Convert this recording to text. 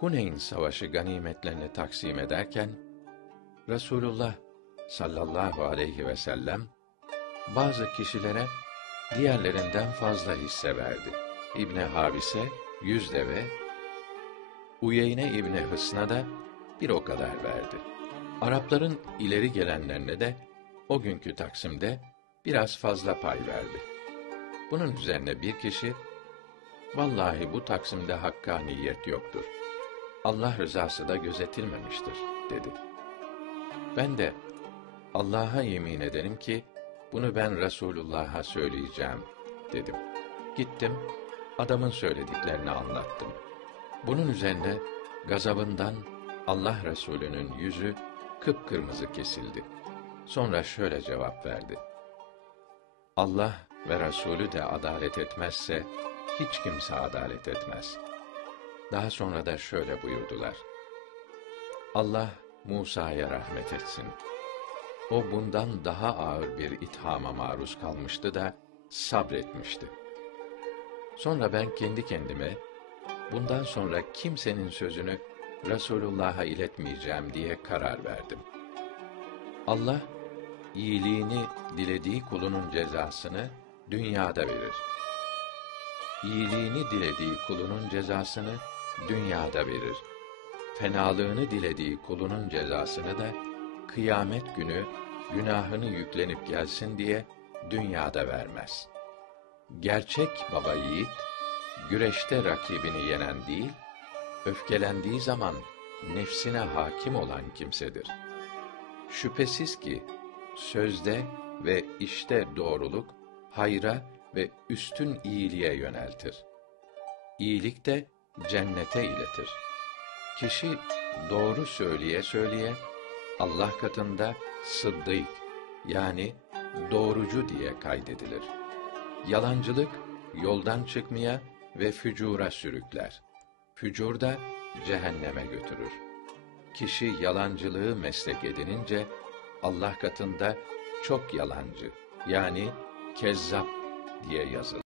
Huneyn Savaşı ganimetlerini taksim ederken Resulullah sallallahu aleyhi ve sellem bazı kişilere diğerlerinden fazla hisse verdi. İbne Habis'e yüz deve, Uyeyne İbni Hısn'a da bir o kadar verdi. Arapların ileri gelenlerine de o günkü taksimde biraz fazla pay verdi. Bunun üzerine bir kişi, vallahi bu taksimde hakkaniyet yoktur. Allah rızası da gözetilmemiştir, dedi. Ben de, Allah'a yemin ederim ki, bunu ben Resulullah'a söyleyeceğim, dedim. Gittim, adamın söylediklerini anlattım. Bunun üzerine, gazabından Allah Resulü'nün yüzü kıpkırmızı kesildi. Sonra şöyle cevap verdi. Allah ve Resulü de adalet etmezse, hiç kimse adalet etmez. Daha sonra da şöyle buyurdular. Allah Musa'ya rahmet etsin. O bundan daha ağır bir ithama maruz kalmıştı da sabretmişti. Sonra ben kendi kendime bundan sonra kimsenin sözünü Resulullah'a iletmeyeceğim diye karar verdim. Allah iyiliğini dilediği kulunun cezasını dünyada verir. İyiliğini dilediği kulunun cezasını dünyada verir. Fenalığını dilediği kulunun cezasını da kıyamet günü günahını yüklenip gelsin diye dünyada vermez. Gerçek baba yiğit güreşte rakibini yenen değil, öfkelendiği zaman nefsine hakim olan kimsedir. Şüphesiz ki sözde ve işte doğruluk hayra ve üstün iyiliğe yöneltir. İyilik de cennete iletir. Kişi doğru söyleye söyleye Allah katında sıddık yani doğrucu diye kaydedilir. Yalancılık yoldan çıkmaya ve fücura sürükler. Fücur da cehenneme götürür. Kişi yalancılığı meslek edinince Allah katında çok yalancı yani kezzap diye yazılır.